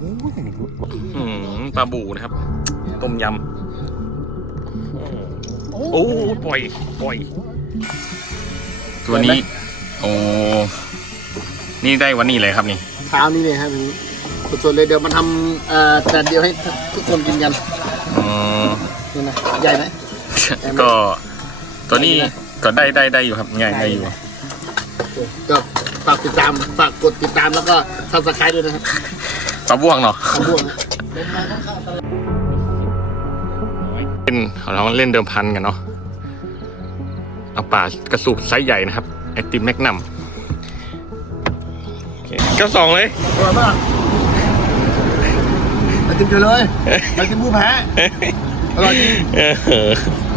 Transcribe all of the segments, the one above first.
โอ้โหอืมปลาบูนะครับ ต้มยำ โอ้ปล่อย ปล่อย ตัวนี้ โอ้ นี่ได้วันนี้เลยครับนี่เช้านี้เลยครับวันนี้สดๆเลยเดี๋ยวมาทำเอ่อแต่เดียวให้ทุกคนกินกันอ๋อนี่นะใหญ่ไหมก็ตัวนี้ก็ได้ได้ได้อยู่ครับง่ายได้อยู่ก็ฝากติดตามฝากกดติดตามแล้วก็ซับสไครต์ด้วยนะครับ ปลาบ่วงเนาะขอบคุณเล่นเราเล่นเดิมพันกันเนาะเอาป่ากระสุกไซส์ใหญ่นะครับไอติมแมกนัมก็สองเลยอร่อยมากไปจิ้มเฉยเลยไปจิ้มผู้แพ้อร่อยจริงเออ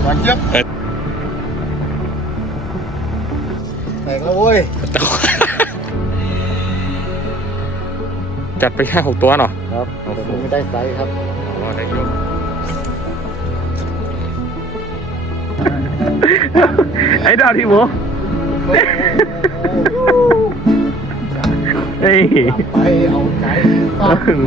หวานเจี๊ยบแตกแล้วเว้ย จัดไปแค่หกตัวเนาะครับแต่ผมไม่ได้ไซส์ครับอ๋อได้อยู่ไอ้ดาวที่หมูเฮ้ยไปเอาใจต้อง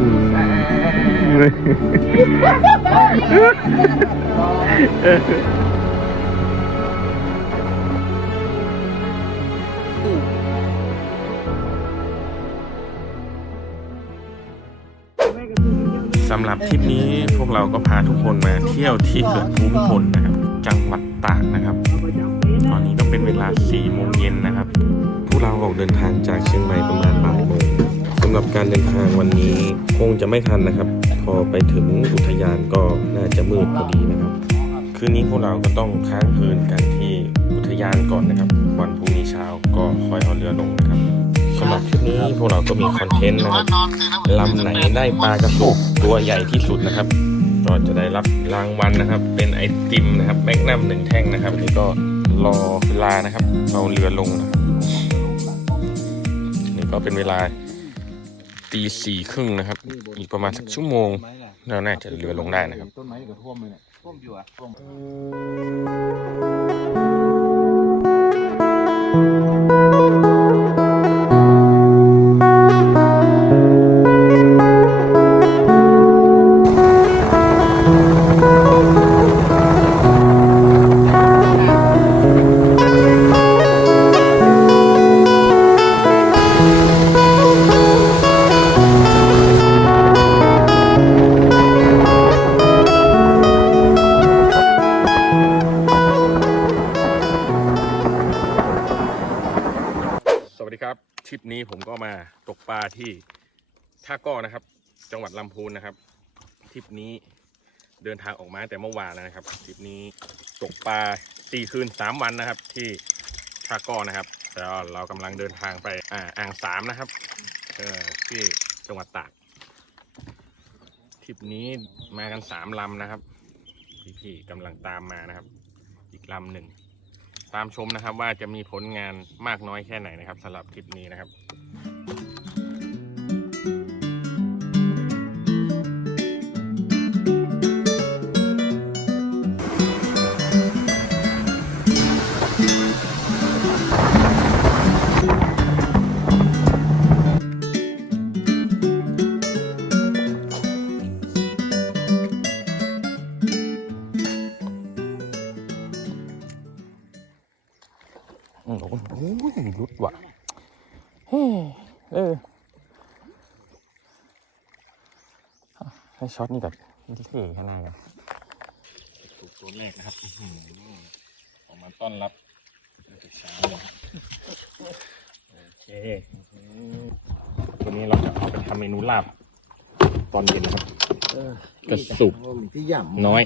ำหรับทริปนี้พวกเราก็พาทุกคนมาเที่ยวที่เขื่อนภูมิพลนะครับ จังหวัดตากนะครับ ตอนนี้ก็เป็นเวลา4โมงเย็นนะครับ พวกเราออกเดินทางจากเชียงใหม่ประมาณบ่ายโมงสำหรับการเดินทางวันนี้คงจะไม่ทันนะครับ พอไปถึงอุทยานก็น่าจะมืดพอดีนะครับ คืนนี้พวกเราก็ต้องค้างคืนกันที่อุทยานก่อนนะครับ วันพรุ่งนี้เช้าก็ค่อยเอาเรือลงนะครับ สำหรับทริปนี้พวกเราก็มีคอนเทนต์นะครับลำไหนได้ปลากระสุกตัวใหญ่ที่สุดนะครับ ก็จะได้รับรางวัลนะครับ เป็นไอติมนะครับแมกนัมหนึ่งแท่งนะครับนี่ก็รอเวลานะครับเอาเรือลงนะครับนี่ก็เป็นเวลาตีสี่ครึ่งนะครับ อีกประมาณสักชั่วโมงเราน่าจะเรือลงได้นะครับต้นไม้ก็ท่วมเลยเนี่ยท่วมอยู่อะ เดินทางออกมาตั้งแต่เมื่อวานแล้วนะครับทริปนี้ตกปลาสี่คืนสามวันนะครับ ที่ท่าก้อนะครับแล้วเรากำลังเดินทางไปอ่าอ่างสามนะครับเออที่จังหวัดตากทริปนี้มากันสามลำนะครับ พี่ๆกำลังตามมานะครับ อีกลำหนึ่งตามชมนะครับว่าจะมีผลงานมากน้อยแค่ไหนนะครับสำหรับทริปนี้นะครับ ช็อตนี่แบบเท่ขนาดกันถูกตัวแรกนะครับออกมาต้อนรับเช้าเลยโอเคตัวนี้เราจะเอาไปทำเมนูลาบ ตอนเย็นนะครับกระสุกน้อย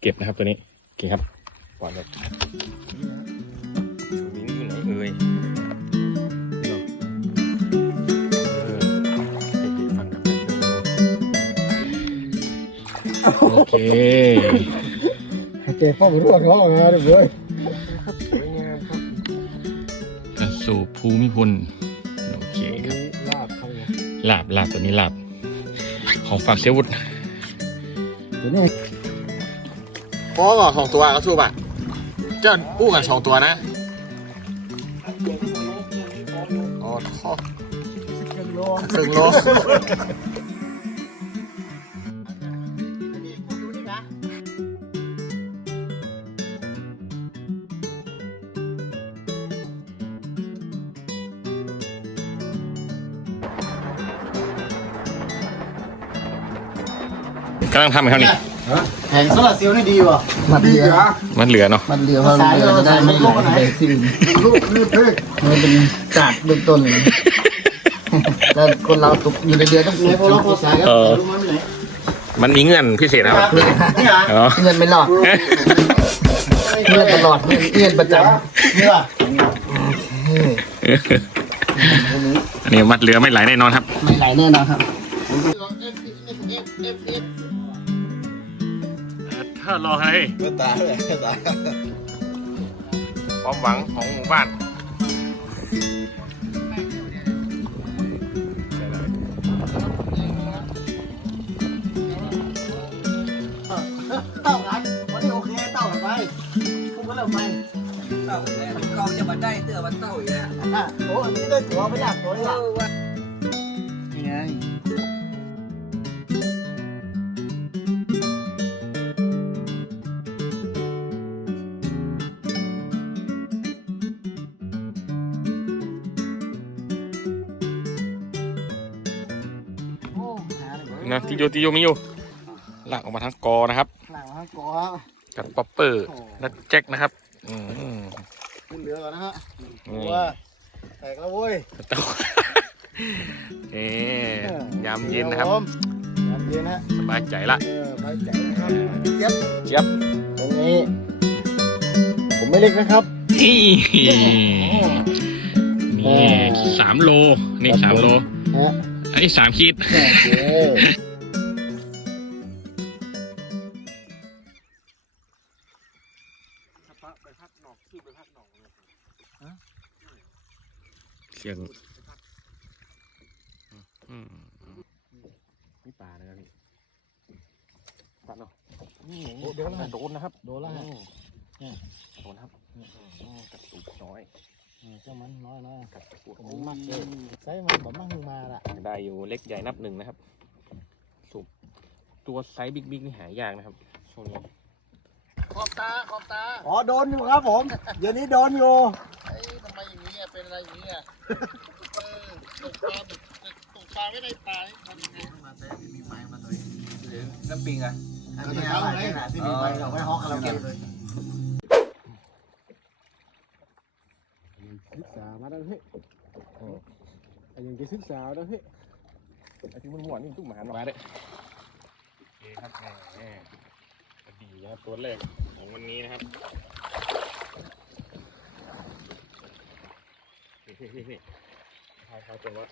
เก็บนะครับตัวนี้โอเคครับปล่อยเลยวิงอยู่ไหนเอ่ย โอเคเจ๊เข้าไปทั่วท้องนะเดี๋ยวเลยสวยงามครับกระสูบภูมิพลโอเคครับลาบเข้าเลยลาบลาบตัวนี้ลาบ ของฝากเซวุฒตัวนี้พ่อก่อนสองตัวกระสูบอะเจ้าอู้กันสองตัวนะอ๋อท่อโลครึ่งโล กำลังทำครับนี่แผงโซลาร์เซลล์นี่ดีว่ะมัดเรือมันเหลือเนาะมัดเรือเพราะเรือจะได้ไม่หลุดไปที่อื่นลูกนี่เพ่มันเป็นกาดเบื้องต้นเลยแล้วคนเราตกอยู่ในเรือต้องไหนพอเราพอสายแล้วรู้ไหมไหนมันมีเงื่อนพิเศษนะครับนี่เหรออ๋อเงินไม่รอดเงินตลอดเงินเงินประจนี่ว่ะอันนี้มัดเรือไม่ไหลแน่นอนครับำไม่ไหลแน่นอนครับถ้า รอให้ไม่ตาเลยตาความหวังของหมู่บ้านเต้ากันวันนี้โอเคเต้ากันไปพูดกันแล้วไปเต้าแล้วเขาจะมาได้เตือมันเต้าอีกแล้วอะโอ้อันนี้ได้ตัวไม่อยากตัวเลยอะ นะติโยติโยมิโยลากออกมาทั้งกอนะครับหลังฮะกอกับป๊อปเปอร์และแจ็คนะครับอืม ขึ้นเรือก่อนนะฮะนี่ว่าแตกแล้วเว้ยเต้าเอ๊ยามเย็นนะครับผมยามเย็นฮะสบายใจละเออไปใจนะครับเจี๊ยบเจี๊ยบ ตรงนี้ ผมไม่เล็กนะครับ นี่นี่สามโลนี่สามโล ฮะ อันนี้สามขีดโอเคเสียงอืมนี่ปลานะครับพี่ปลาเนาะนี่โอ้เดี๋ยวนะโดนนะครับ โดนแล้วฮะอืมโดนครับอืมกระตุกน้อย เออเจ้ามันน้อยนะกระตุกผมมักเลยใส่มันผมมักมึงมาละได้อยู่เล็กใหญ่นับหนึ่งนะครับสุบตัวไซส์บิ๊กๆนี่หายากนะครับช่วงนี้ขอบตาขอบตาอ๋อโดนอยู่ครับผมเดี๋ยวนี้โดนอยู่ไอ้ทำไมอย่างนี้อะเป็นอะไรอย่างนี้อะเออตกปลาตกปลาไม่ได้ปลาทำยังไงน้ำปิงอะอันนี้อะไรเนี่ยที่มีไปเราไม่ฮอกกันเราเก็บเลย ศึกษามาแล้วเฮ้ยอันยังจะศึกษาแล้วเฮ้ยไอ้ที่มันหวานนี่ตุ้มหมามาเลยโอเคครับแหมกระดีนะครับตัวแรกของวันนี้นะครับนี่นี่นี่นี่ทายทายตัวว่า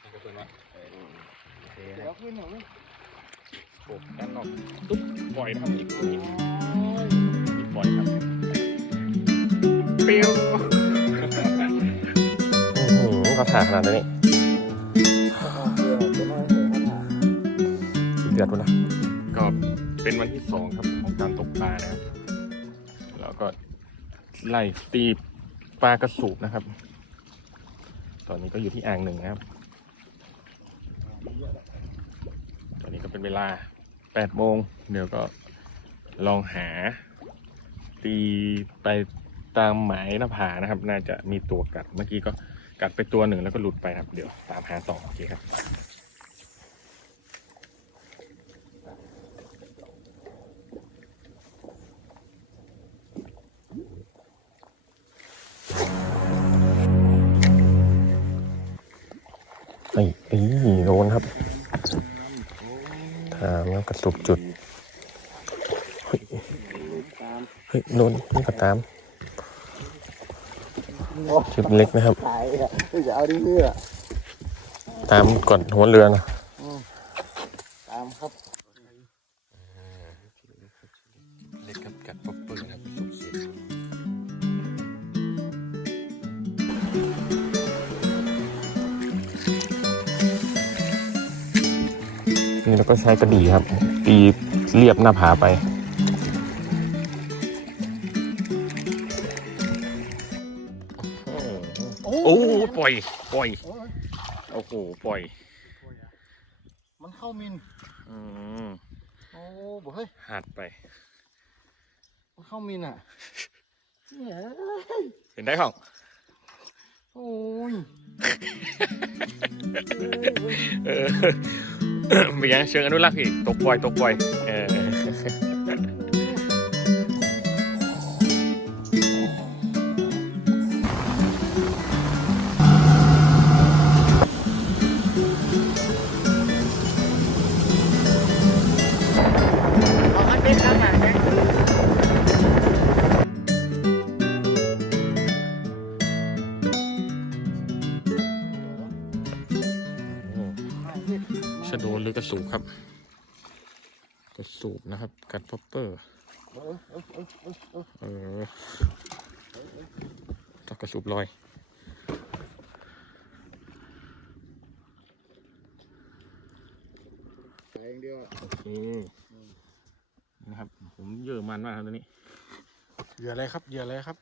ทายตัวว่าเออโอเคนะเดี๋คยรัวบขึ้นหน่อยไหมโบกด้านนอกตุ๊บปล่อยนะครับอีกตัวนี้อีกปล่อยครับเปียวโอ้โห เขาถ่าขนาดนี้เดือดวะนะก็เป็นวันที่สองครับของการตกปลานะครับ แล้วก็ไล่ตีปลากระสูบนะครับ ตอนนี้ก็อยู่ที่อ่างหนึ่งนะครับ ตอนนี้ก็เป็นเวลาแปดโมงเดี๋ยวก็ลองหา ตีไปตามหมายหน้าผานะครับ น่าจะมีตัวกัดเมื่อกี้ก็ กัดไปตัวหนึ่งแล้วก็หลุดไปครับ เดี๋ยวตามหาต่อโอเคครับไอ้ไอ้โดนครับถามแล้วกระสุบจุด เฮ้ย เฮ้ยโดนนี่ก็ตาม ชุดเล็กนะครับ ขายอะจะเอาดิเพื่อตามก่อนหัวเรือนะตามครับเล็กกับกัดป๊อปเปอร์นะครับสุกเขียดนี่เราก็ใช้กระดี่ครับ ตีเรียบหน้าผาไป โอ้ปล่อย ปล่อยโโอ้โห ปล่อย มันเข้ามิน อืมโอ้บอกเฮ้ยหัดไป มันเข้ามินอะเนี่ยเห็นได้ของโอ้ยเออเป็นยังเชิงอนุรักษ์อีกตกปล่อย ตกปล่อย เออ รือกระสูบครับ กระสูบนะครับ กัดพอปเปอร์เออจับกระสูบลอยใส่อย่างเดียวโอเคนะครับ ผมเยอะมันมากครับตัวนี้เหยื่ออะไรครับเหยื่ออะไรครับ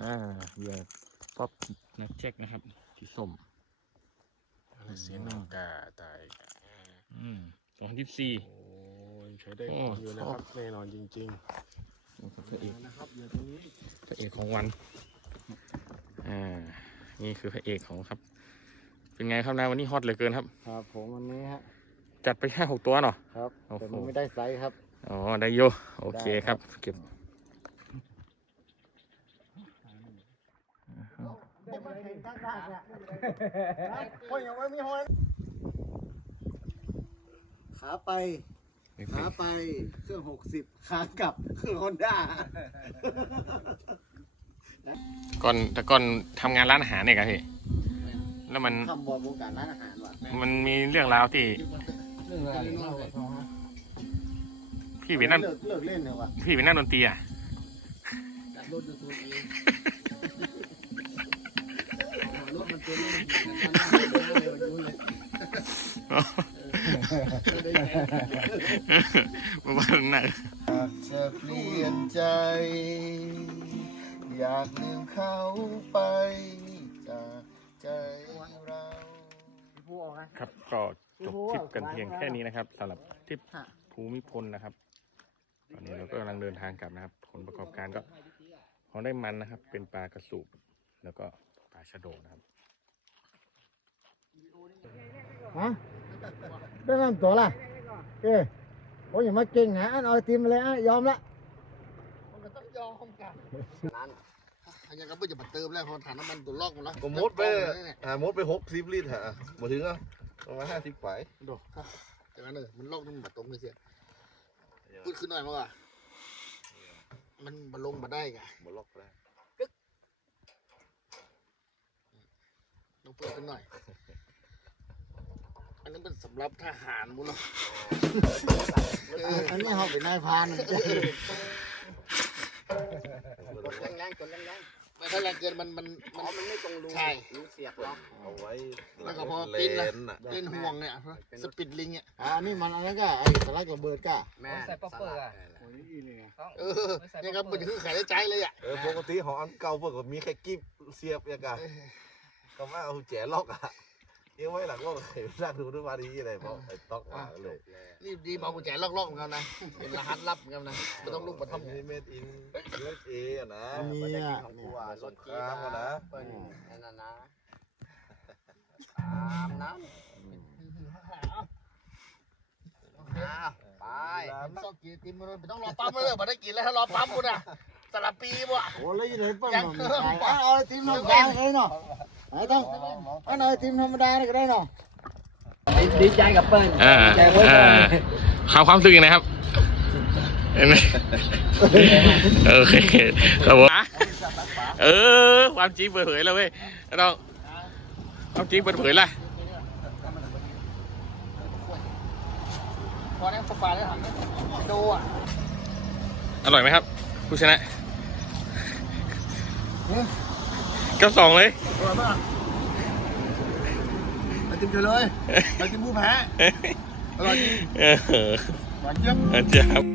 อ่าเบียร์ป๊อปนักเช็คนะครับสีส้มอะไรเสียงน้ำกาตายอืม สองพันยี่สิบสี่โอ้ยใช้ได้โอ้อยู่นะครับแน่นอนจริงพระเอกๆนะครับเหยื่อตัวนี้พระเอกของวัน อ่า นี่คือพระเอกของครับ เป็นไงครับนะวันนี้ฮอตเหลือเกินครับ ครับผมวันนี้ฮะ จัดไปแค่หกตัวเนาะครับโอ้โหแต่มันไม่ได้ไซส์ครับ อ๋อ ได้โยโอเคได้คครัรับบเก็บโอ้ยยังไม่มีหอย ขาไป ขาไปเครื่องหกสิบขากลับเครื่องฮอนด้าก่อนแต่ก่อนทำงานร้านอาหารเนี่ยครับพี่แล้วมันทำบอลวงการร้านอาหารว่ะมันมีเรื่องราวที่เรื่องอะไรเล่าไปพอฮะพี่เป็นนักเลิกเลิกเล่นเลยว่ะพี่เป็นนักดนตรีอะจัดรถดูตัวเองรถมันตัวนี้มัน เร็วยุ่เลยประมาณนั้นจะเปลี่ยนใจ อยากลืมเขาไปจากใจเราครับก็จบทริปกันเพียงแค่นี้นะครับสำหรับทริปภูมิพลนะครับ ตอนนี้เราก็กำลังเดินทางกลับนะครับผลประกอบการก็พอได้มันนะครับ เป็นปลากระสูบแล้วก็ปลาชะโดนะครับฮะ ได้นั่นตัวละเอ้ยโอ้ยอย่ามาเก่งนะอันเอาไอติมมาเลยอะยอมละมันก็ต้องยอมกันนั่นอันนี้ก็เพิ่งจะมาเติมแล้วพอฐานน้ำมันตัวลอกหมดแล้วก็มดไปอ่ามดไปหกสิบลิตรฮะมาถึงอะประมาณห้าสิบฝ่ายโดดแต่ว่าเนี่ยมันลอกน้ำมันตรงเลยเสียพูดขึ้นหน่อยมั้งว่ะมันมาลงมาได้ไงมาล็อกแล้วลองเปิดขึ้นหน่อย อันนี้เป็นสำหรับทหารมุ้งเนาะอันนี้เขาเป็นนายพรานกดแรงๆกดแรงไม่ถ้าแรงเกินมันมันๆมัอ๋อนมันไม่ตรงรูใช่รูเสียบหรอกเอาไว้แล้วก็พอเลปิ้นละนน่ะเป็นห่วงเนี่ยสปิดลิงเนี่ยอ่านี่มันอันนั้นก็ไอ้สไลด์กับเบิร์ดก็แม่ใส่ป๊อปเปอร์อะต้องเออเนี่ยครับมันจะคือขายได้ใจเลยอะเออปกติของอันเก่าเพิ่งก็มีแค่กิ๊บเสียบอย่างกะก็มาเอาแจล็อกอะ เอ้ไว้หลังว่าใครสร้างดูด้วยมาดีอะไรเพราะไอ้ต๊อกมาเลยนี่ดีเบากุญแจล็อกๆเหมือนกันนะ เป็นรหัสลับเหมือนกันนะไม่ต้องลุกมาทำนี่เมดอินยูเอสเออะนะอันนี้อะของกูอะรถสงครามอะนะเปิ้ลนั่นน่ะนะตามน้ำอ้าวไปซอกกีติมมันต้องรอปั๊มเลยมาได้กินแล้วถ้ารอปั๊มกูน่ะสลับปีบ่โอ้เลยยังไงปั๊มยังเอาไอติมธรรมดาเลยเนาะ ไอ้ต้องเอาไอติมธรรมดาเลยก็ได้เนาะดีใจกับเปิ้ลอ่าดีใจเว้ยอ่าความความรู้สึกยังไงครับเห็นไหมโอเคครับผมเออ ความจริงเปิดเผยแล้วเว้ยเราความจริงเปิดเผยละพอได้ปลาได้หันดูอะอร่อยไหมครับ ผู้ชนะ กับสองเลยไอติมเฉยเลยไอติมผู้แพ้อร่อยจริงเออหวานเจี๊ยบ อาจารย์